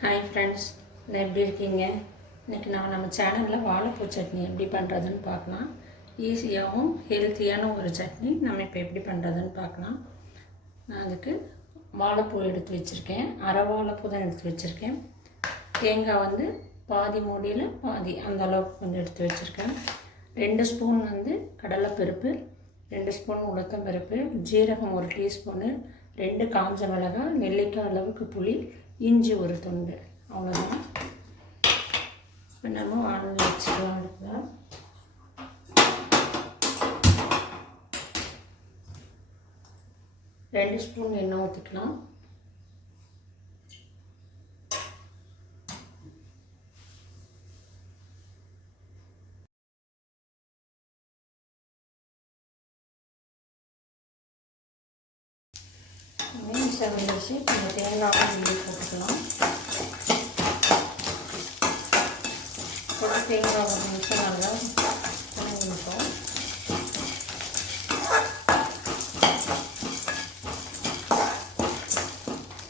Hi friends, நான் எப்படி இருக்கீங்க? இன்றைக்கி நம்ம சேனலில் வாழைப்பூ சட்னி எப்படி பண்ணுறதுன்னு பார்க்கலாம். ஈஸியாகவும் ஹெல்த்தியான ஒரு சட்னி நம்ம இப்போ எப்படி பண்ணுறதுன்னு பார்க்கலாம். நான் அதுக்கு வாழைப்பூ எடுத்து வச்சுருக்கேன். அரை வாழைப்பூ தான் எடுத்து வச்சுருக்கேன். தேங்காய் வந்து பாதி மூடியில் பாதி அந்த அளவுக்கு கொஞ்சம் எடுத்து வச்சுருக்கேன். 2 ஸ்பூன் கடலைப்பருப்பு, 2 ஸ்பூன் உளுத்தம்பருப்பு, ஜீரகம் 1 டீஸ்பூனு, 2 காஞ்ச மிளகாய், நெல்லிக்காய் அளவுக்கு புளி, இஞ்சி ஒரு துண்டு, அவ்வளோதான். இப்போ நம்ம வானல் வச்சுக்கலாம். அடுத்ததாக 2 ஸ்பூன் எண்ணெய் ஊற்றிக்கலாம். செவந்துச்சு. இந்த தேங்காவும் உள்ளே போட்டுக்கலாம். தேங்காய் 1 நிமிஷம் நல்லா நிமிஷம்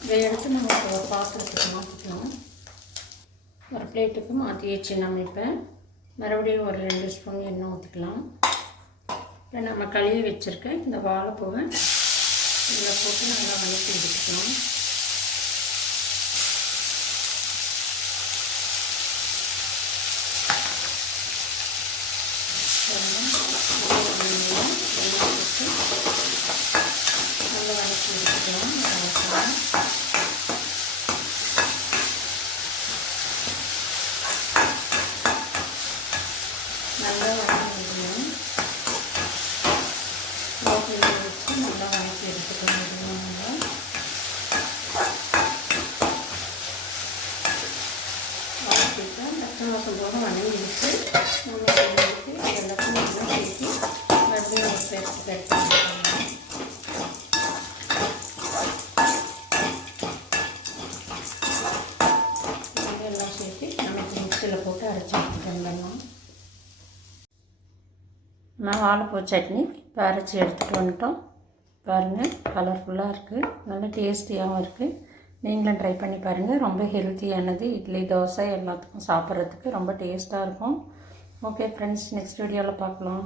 இதை எடுத்து நம்ம ஒரு பாத்திரத்துக்கு மாற்றிக்கலாம். ஒரு பிளேட்டுக்கு மாற்றி வச்சு நம்ம இப்போ மறுபடியும் ஒரு 2 ஸ்பூன் எண்ணெய் ஊற்றிக்கலாம். இப்போ நம்ம கழுவி வச்சுருக்க இந்த வாழைப்பூவை இதில் போட்டு நல்லா வதக்கி எடுத்துக்கலாம். நல்லா வதக்கி எடுத்துக்கலாம். நல்லா வதக்கணும். ரோட்டில் வச்சு நல்லா வதக்கி எடுத்துக்கணும். வதக்கிட்டு பச்சை வாசலோடு வதங்கிடுச்சு. நம்ம எல்லாத்தையும் நல்லா சேர்த்து மறுபடியும் ஒரு பேஸ்ட் எடுத்துக்கலாம். எல்லாம் சேர்த்து நமக்கு மிக்சியில் போட்டு அரைச்சி எடுத்துக்கலாம். நான் வாழைப்பூ சட்னி இப்போ அரைச்சி எடுத்துகிட்டு வந்துட்டோம். பாருங்கள், கலர்ஃபுல்லாக இருக்குது, நல்லா டேஸ்டியாகவும் இருக்குது. நீங்களும் ட்ரை பண்ணி பாருங்கள். ரொம்ப ஹெல்த்தியானது. இட்லி, தோசை எல்லாத்துக்கும் சாப்பிட்றதுக்கு ரொம்ப டேஸ்ட்டாக இருக்கும். ஓகே ஃப்ரெண்ட்ஸ், நெக்ஸ்ட் வீடியோவில் பார்க்கலாம்.